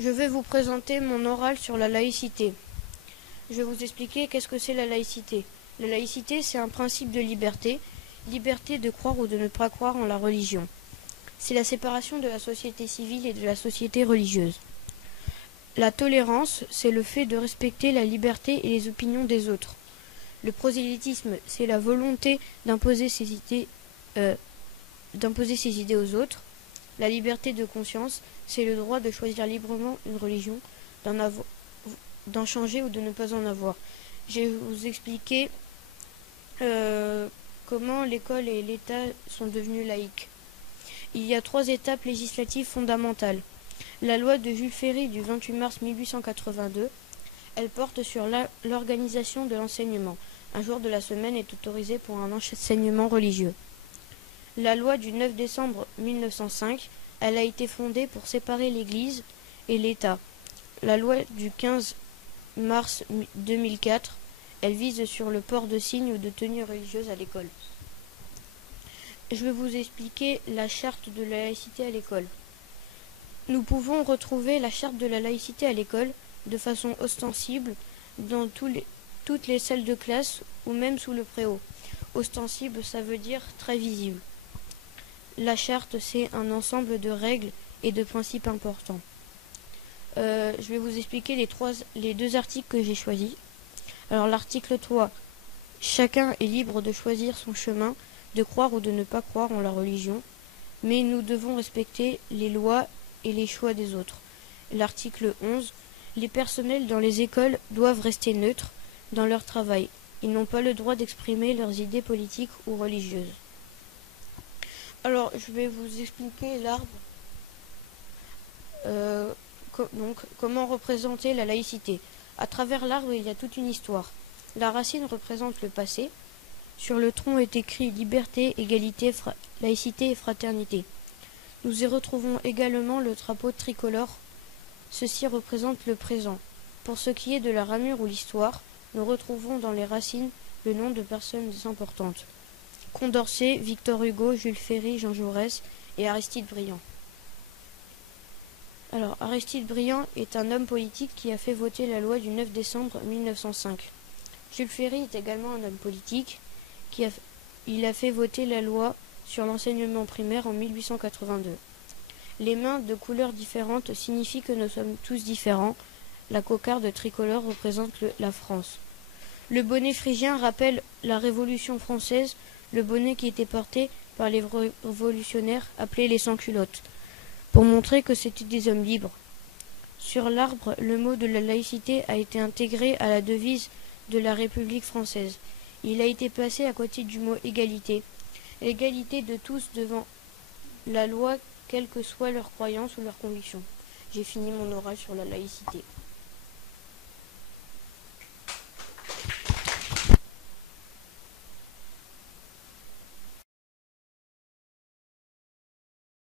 Je vais vous présenter mon oral sur la laïcité. Je vais vous expliquer qu'est-ce que c'est la laïcité. La laïcité, c'est un principe de liberté, liberté de croire ou de ne pas croire en la religion. C'est la séparation de la société civile et de la société religieuse. La tolérance, c'est le fait de respecter la liberté et les opinions des autres. Le prosélytisme, c'est la volonté d'imposer ses idées aux autres. La liberté de conscience, c'est le droit de choisir librement une religion, d'en changer ou de ne pas en avoir. Je vais vous expliquer comment l'école et l'État sont devenus laïques. Il y a 3 étapes législatives fondamentales. La loi de Jules Ferry du 28 mars 1882, elle porte sur l'organisation de l'enseignement. Un jour de la semaine est autorisé pour un enseignement religieux. La loi du 9 décembre 1905, elle a été fondée pour séparer l'Église et l'État. La loi du 15 mars 2004, elle vise sur le port de signes ou de tenues religieuses à l'école. Je vais vous expliquer la charte de la laïcité à l'école. Nous pouvons retrouver la charte de la laïcité à l'école de façon ostensible dans toutes les salles de classe ou même sous le préau. Ostensible, ça veut dire très visible. La charte, c'est un ensemble de règles et de principes importants. Je vais vous expliquer les 2 articles que j'ai choisis. Alors l'article 3, chacun est libre de choisir son chemin, de croire ou de ne pas croire en la religion, mais nous devons respecter les lois et les choix des autres. L'article 11, les personnels dans les écoles doivent rester neutres dans leur travail. Ils n'ont pas le droit d'exprimer leurs idées politiques ou religieuses. Alors, je vais vous expliquer l'arbre. Comment représenter la laïcité. À travers l'arbre, il y a toute une histoire. La racine représente le passé. Sur le tronc est écrit liberté, égalité, laïcité et fraternité. Nous y retrouvons également le drapeau tricolore. Ceci représente le présent. Pour ce qui est de la ramure ou l'histoire, nous retrouvons dans les racines le nom de personnes importantes. Condorcet, Victor Hugo, Jules Ferry, Jean Jaurès et Aristide Briand. Alors, Aristide Briand est un homme politique qui a fait voter la loi du 9 décembre 1905. Jules Ferry est également un homme politique il a fait voter la loi sur l'enseignement primaire en 1882. Les mains de couleurs différentes signifient que nous sommes tous différents. La cocarde tricolore représente la France. Le bonnet phrygien rappelle la Révolution française, le bonnet qui était porté par les révolutionnaires appelés les sans-culottes, pour montrer que c'était des hommes libres. Sur l'arbre, le mot de la laïcité a été intégré à la devise de la République française. Il a été placé à côté du mot égalité. L'égalité de tous devant la loi, quelle que soit leur croyance ou leur conviction. J'ai fini mon oral sur la laïcité.